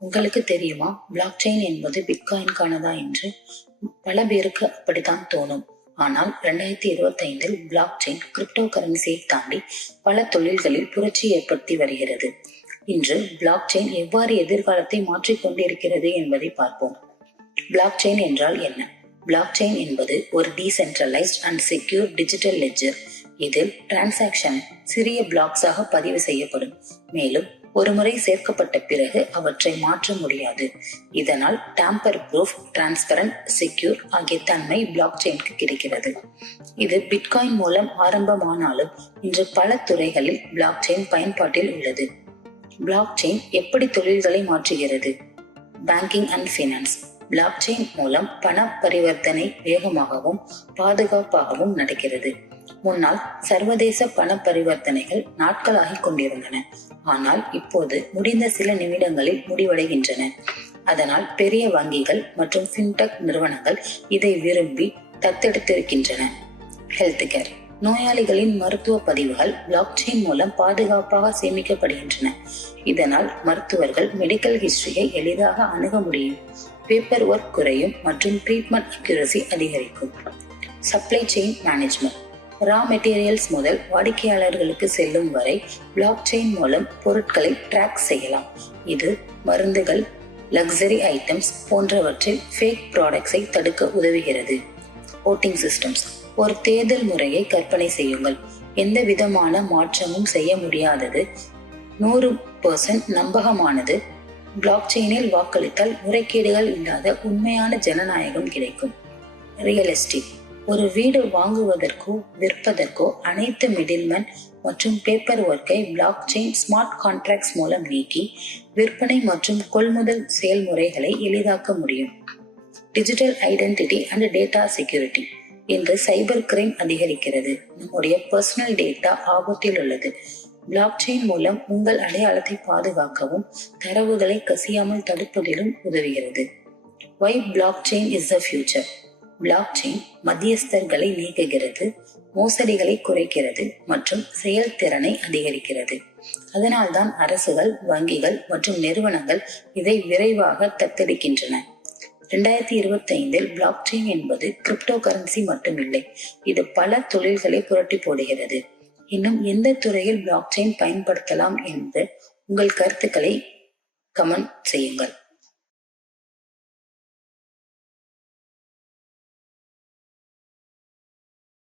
உங்களுக்கு தெரியுமா, block chain என்பது பிட்காயின்கானதா என்று? பல பேருக்கு அப்படித்தான் தோணும். ஆனால் 2025 பிளாக் செயின் கிரிப்டோ கரன்சியை தாண்டி பல தொழில்களில் புரட்சி ஏற்படுத்தி வருகிறது. இன்று பிளாக் செயின் எவ்வாறு எதிர்காலத்தை மாற்றிக்கொண்டிருக்கிறது என்பதை பார்ப்போம். பிளாக் செயின் என்றால் என்ன? பிளாக் செயின் என்பது ஒரு decentralised and secure digital ledger. இதில் டிரான்சாக்ஷன் சிறிய பிளாக்ஸாக பதிவு செய்யப்படும். மேலும் ஒரு முறை சேர்க்கப்பட்ட பிறகு அவற்றை மாற்ற முடியாது. இதனால் டாம்பர் ப்ரூஃப், டிரான்ஸ்பரண்ட், செக்யூர் ஆகிய தன்மை பிளாக் செயினுக்கு கிடைக்கிறது. இது பிட்காயின் மூலம் ஆரம்பமானாலும் இன்று பல துறைகளில் பிளாக் செயின் பயன்பாட்டில் உள்ளது. பிளாக் செயின் எப்படி தொழில்களை மாற்றுகிறது? Banking and finance. Block chain மூலம் பண பரிவர்த்தனை வேகமாகவும் பாதுகாப்பாகவும் நடக்கிறது. முன்னால் சர்வதேச பண பரிவர்த்தனைகள் நாட்களாகி கொண்டிருந்தன. ஆனால் இப்போது முடிந்த சில நிமிடங்களில் முடிவடைகின்றன. அதனால் பெரிய வங்கிகள் மற்றும் ஃபின்டெக் நிறுவனங்கள் இதை விரும்பி தத்தெடுத்திருக்கின்றன. Health care. நோயாளிகளின் மருத்துவ பதிவுகள் பிளாக் செயின் மூலம் பாதுகாப்பாக சேமிக்கப்படுகின்றன. இதனால் மருத்துவர்கள் மெடிக்கல் ஹிஸ்டரியை எளிதாக அணுக முடியும். பேப்பர் ஒர்க் குறையும் மற்றும் ட்ரீட்மெண்ட் அக்யூரசி அதிகரிக்கும். Supply chain management. Raw materials முதல் வாடிக்கையாளர்களுக்கு செல்லும் வரை பிளாக் செயின் மூலம் பொருட்களை ட்ராக் செய்யலாம். இது மருந்துகள், லக்ஸரி ஐட்டம்ஸ் போன்றவற்றில் ஃபேக் ப்ராடக்ட்ஸை தடுக்க உதவுகிறது. Voting systems. ஒரு தேர்தல் முறையை கற்பனை செய்யுங்கள். எந்த விதமான மாற்றமும் செய்ய முடியாதது, 100% நம்பகமானது. பிளாக் செயினில் வாக்களித்தால் முறைகேடுகள் இல்லாத உண்மையான ஜனநாயகம் கிடைக்கும். Real estate. ஒரு வீடு வாங்குவதற்கோ விற்பதற்கோ அனைத்து மிடில்மேன் மற்றும் பேப்பர் ஒர்க்கை பிளாக் செயின் ஸ்மார்ட் கான்ட்ராக்ட்ஸ் மூலம் நீக்கி விற்பனை மற்றும் கொள்முதல் செயல்முறைகளை எளிதாக்க முடியும். Digital identity and data security. இன்று சைபர் கிரைம் அதிகரிக்கிறது. நம்முடைய பர்சனல் டேட்டா ஆபத்தில் உள்ளது. பிளாக் செயின் மூலம் உங்கள் அடையாளத்தை பாதுகாக்கவும் தரவுகளை கசியாமல் தடுப்பதிலும் உதவுகிறது. Why blockchain is the future? Blockchain மத்தியஸ்தர்களை நீக்குகிறது, மோசடிகளை குறைக்கிறது மற்றும் செயல்திறனை அதிகரிக்கிறது. அதனால்தான் அரசுகள், வங்கிகள் மற்றும் நிறுவனங்கள் இதை விரைவாக தத்தெடுக்கின்றன. 2025 பிளாக் செயின் என்பது கிரிப்டோ கரன்சி மட்டுமில்லை, இது பல தொழில்களை புரட்டி போடுகிறது. இன்னும் எந்த துறையில் பிளாக் செயின் பயன்படுத்தலாம் என்று உங்கள் கருத்துக்களை கமெண்ட் செய்யுங்கள்.